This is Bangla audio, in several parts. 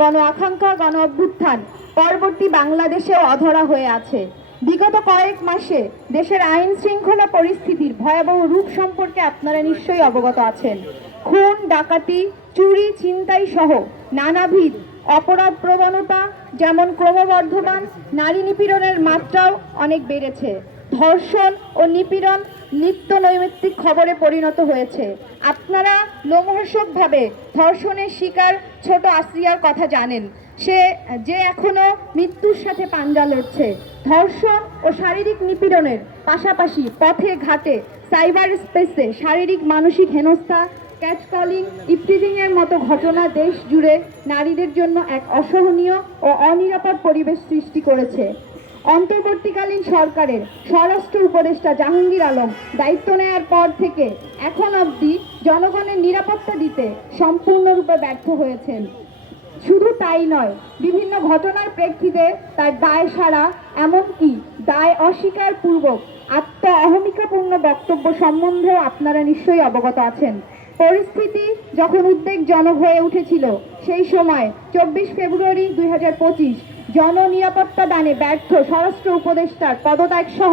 গণ আকাঙ্ক্ষা গণ অভ্যুত্থান পরবর্তী বাংলাদেশেও অধরা হয়ে আছে। বিগত কয়েক মাসে দেশের আইন শৃঙ্খলা পরিস্থিতির ভয়াবহ রূপ সম্পর্কে আপনারা নিশ্চয়ই অবগত আছেন। খুন, ডাকাতি, চুরি, ছিনতাই সহ নানাবিধ অপরাধ প্রবণতা যেমন ক্রমবর্ধমান, নারী নিপীড়নের মাত্রাও অনেক বেড়েছে। ধর্ষণ ও নিপীড়ন নিত্য নৈমিত্তিক খবরে পরিণত হয়েছে। আপনারা লোমহর্ষকভাবে ধর্ষণের শিকার ছোট আসরিয়ার কথা জানেন, যে এখনো মৃত্যুর সাথে পাঞ্জা লড়ছে। ধর্ষণ ও শারীরিক নিপীড়নের পাশাপাশি পথে ঘাটে, সাইবার স্পেসে শারীরিক মানসিক হেনস্থা, ক্যাটকলিং, ইপটিজিং এর মতো ঘটনা দেশ জুড়ে নারীদের জন্য এক অসহনীয় ও অনিরাপদ পরিবেশ সৃষ্টি করেছে। অন্তর্বর্তীকালীন সরকারের স্বরাষ্ট্র উপদেষ্টা জাহাঙ্গীর আলম দায়িত্ব নেয়ার পর থেকে এখন অবধি জনগণের নিরাপত্তা দিতে সম্পূর্ণরূপে ব্যর্থ হয়েছেন। শুধু তাই নয়, বিভিন্ন ঘটনার প্রেক্ষিতে তার দায় সারা, এমনকি দায় অস্বীকার পূর্বক আত্ম অহমিকাপূর্ণ বক্তব্য সম্বন্ধেও আপনারা নিশ্চয়ই অবগত আছেন। পরিস্থিতি যখন উদ্বেগজনক হয়ে উঠেছিল, সেই সময় 24 ফেব্রুয়ারি 2025 জননিরাপত্তা দানে ব্যর্থ স্বরাষ্ট্র উপদেষ্টার পদত্যাগ সহ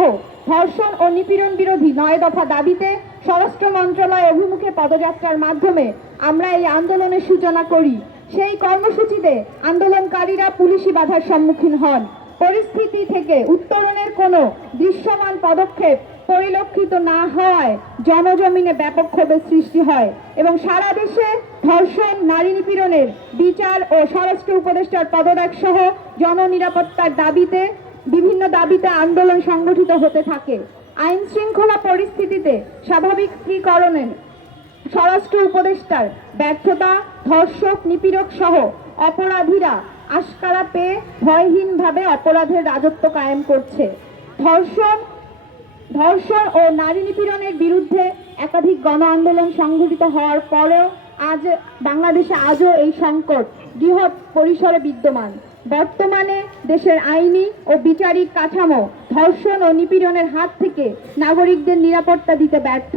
ধর্ষণ ও নিপীড়ন বিরোধী 9 দফা দাবিতে স্বরাষ্ট্র মন্ত্রণালয় অভিমুখে পদযাত্রার মাধ্যমে আমরা এই আন্দোলনের সূচনা করি। সেই কর্মসূচিতে আন্দোলনকারীরা পুলিশি বাধার সম্মুখীন হন। পরিস্থিতি থেকে উত্তরণের কোনো দৃশ্যমান পদক্ষেপ পরিলক্ষিত না হওয়ায় জনজমিনে ব্যাপক ক্ষোভের সৃষ্টি হয় এবং সারা দেশে ধর্ষণ, নারী নিপীড়নের বিচার ও স্বরাষ্ট্র উপদেষ্টার পদত্যাগ সহ জননিরাপত্তার দাবিতে বিভিন্ন দাবিতে আন্দোলন সংগঠিত হতে থাকে। আইন শৃঙ্খলা পরিস্থিতিতে স্বাভাবিকীকরণের স্বরাষ্ট্র উপদেষ্টার ব্যর্থতা, ধর্ষক, নিপীড়ক সহ অপরাধীরা আশকারা পেয়ে ভয়হীনভাবে অপরাধের রাজত্ব কায়েম করছে। ধর্ষণ ও নারী নিপীড়নের বিরুদ্ধে একাধিক গণ আন্দোলন সংঘটিত হওয়ার পরেও আজ বাংলাদেশে আজও এই সংকট বৃহৎ পরিসরে বিদ্যমান। বর্তমানে দেশের আইনি ও বিচারিক কাঠামো ধর্ষণ ও নিপীড়নের হাত থেকে নাগরিকদের নিরাপত্তা দিতে ব্যর্থ।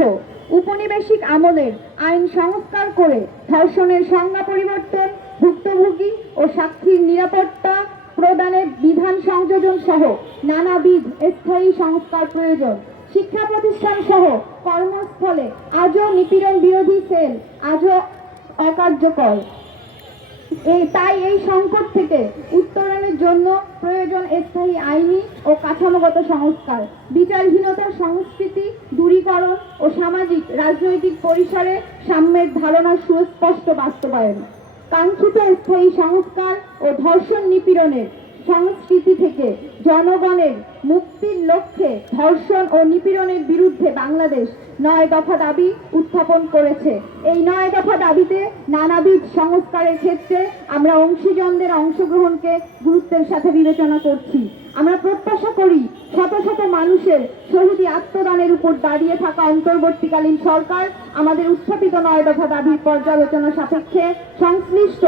উপনিবেশিক আমলের আইন সংস্কার করে ধর্ষণের সংজ্ঞা পরিবর্তন, ভুক্তভোগী ও সাক্ষীর নিরাপত্তা প্রদানের বিধান সংযোজন সহ নানাবিধ স্থায়ী সংস্কার প্রয়োজন। শিক্ষা প্রতিষ্ঠান সহ কর্মস্থলে আজও নিপীড়ন বিরোধী সেল আজও অকার্যকর। তাই এই সংকট থেকে উত্তরণের জন্য প্রয়োজন স্থায়ী আইনি ও কাঠামোগত সংস্কার, বিচারহীনতার সংস্কৃতি দূরীকরণ ও সামাজিক রাজনৈতিক পরিসরে সাম্যের ধারণার সুস্পষ্ট বাস্তবায়ন। কাঙ্ক্ষিত স্থায়ী সংস্কার ও ধর্ষণ নিপীড়নের সংস্কৃতি থেকে জনগণের মুক্তির লক্ষ্যে ধর্ষণ ও নিপীড়নের বিরুদ্ধে বাংলাদেশ 9 দফা দাবি উত্থাপন করেছে। এই 9 দফা দাবিতে নানাবিধ সংস্কারের ক্ষেত্রে আমরা অংশীজনদের অংশগ্রহণকে গুরুত্বের সাথে বিবেচনা করছি। আমরা প্রত্যাশা করি শত শত মানুষের শহীদী আত্মদানের উপর দাঁড়িয়ে থাকা অন্তর্বর্তীকালীন সরকার আমাদের উত্থাপিত 9 দফা দাবির পর্যালোচনা সাপেক্ষে সংশ্লিষ্ট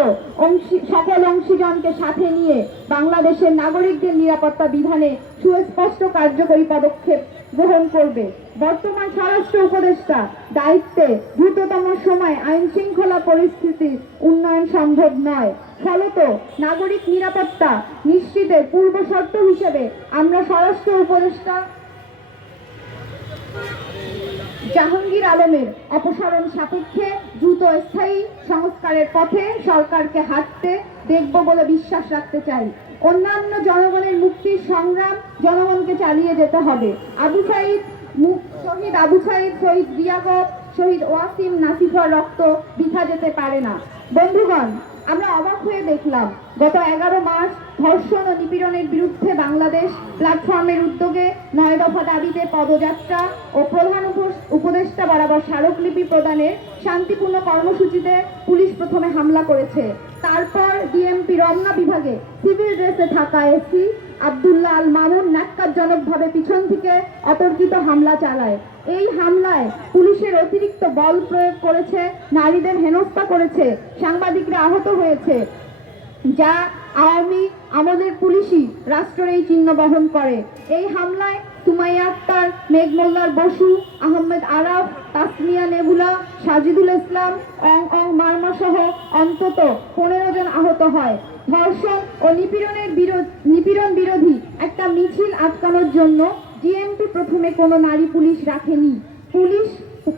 সকল অংশীজনকে সাথে নিয়ে বাংলাদেশের নাগরিকদের নিরাপত্তা বিধানে সুস্পষ্ট কার্যকরী পদক্ষেপ গ্রহণ করবে। বর্তমান স্বরাষ্ট্র উপদেষ্টা দায়িত্বে দ্রুততম সময়ে আইন শৃঙ্খলা পরিস্থিতির উন্নয়ন সম্ভব নয়। ফলত নাগরিক নিরাপত্তা নিশ্চিতের পূর্ব শর্ত হিসেবে আমরা স্বরাষ্ট্র উপদেষ্টা জাহাঙ্গীর আলমের অপসারণ সাপেক্ষে দ্রুত স্থায়ী সংস্কারের পথে সরকারকে হাঁটতে দেখব বলে বিশ্বাস রাখতে চাই। অন্যান্য জনগণের মুক্তির সংগ্রাম জনগণকে চালিয়ে যেতে হবে। শহীদ আবু সাইদ, শহীদ জিয়াগব, শহীদ ওয়াসিম নাসিফার রক্ত বৃথা যেতে পারে না। বন্ধুগণ, আমরা অবাক হয়ে দেখলাম গত 11 মাস ধর্ষণ ও নিপীড়নের বিরুদ্ধে বাংলাদেশ প্ল্যাটফর্মের উদ্যোগে 9 দফা দাবিতে পদযাত্রা ও প্রধান উপদেষ্টা বরাবর স্মারকলিপি প্রদানের শান্তিপূর্ণ কর্মসূচিতে পুলিশ প্রথমে হামলা করেছে। তারপর ডিএমপি রমনা বিভাগে সিভিল ড্রেসে থাকা এসি আব্দুল্লাহ আল মামুন ন্যাক্কারজনকভাবে পিছন থেকে অতর্কিত হামলা চালায়। এই হামলায় পুলিশের অতিরিক্ত বল প্রয়োগ করেছে, নারীদের হেনস্থা করেছে, সাংবাদিকরা আহত হয়েছে, যা আওয়ামী আমলের পুলিশই রাষ্ট্রের এই চিহ্ন বহন করে। এই হামলায় সুমাইয়া আক্তার, মেঘমোল্লার বসু, আহমেদ আরাফ, তাসমিয়া নেবুলা, সাজিদুল ইসলাম, মারমা সহ অন্তত 15 জন আহত হয়। ধর্ষণ ও নিপীড়ন বিরোধী একটা মিছিল আটকানোর জন্য ডিএমপি প্রথমে কোনো নারী পুলিশ রাখেনি।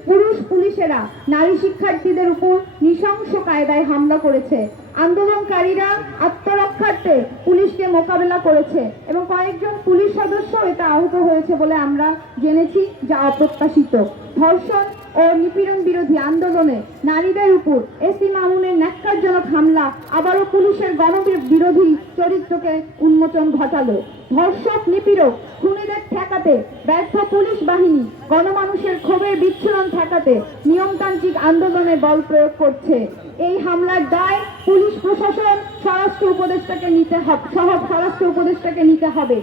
পুরুষ পুলিশেরা নারী শিক্ষার্থীদের উপর নৃশংস কায়দায় হামলা করেছে। আন্দোলনকারীরা আত্মরক্ষার্থে পুলিশকে মোকাবেলা করেছে এবং কয়েকজন পুলিশ সদস্য এটা আহত হয়েছে বলে আমরা জেনেছি, যা অপ্রত্যাশিত। ধর্ষণ ও নিপীড়ন বিরোধী আন্দোলনে নারীদের উপর এসি মামুনের ন্যাক্কারজনক হামলা আবারও পুলিশের গণবিরোধী চরিত্রকে উন্মোচন ঘটালো। ধর্ষক, নিপীড়ক, খুনিদের ঠেকাতে ব্যর্থ পুলিশ বাহিনী গণমানুষের ক্ষোভের বিচ্ছুরণ ঠেকাতে নিয়মতান্ত্রিক আন্দোলনে বল প্রয়োগ করছে। এই হামলার দায় পুলিশ প্রশাসন, স্বরাষ্ট্র উপদেষ্টাকে নিতে হবে।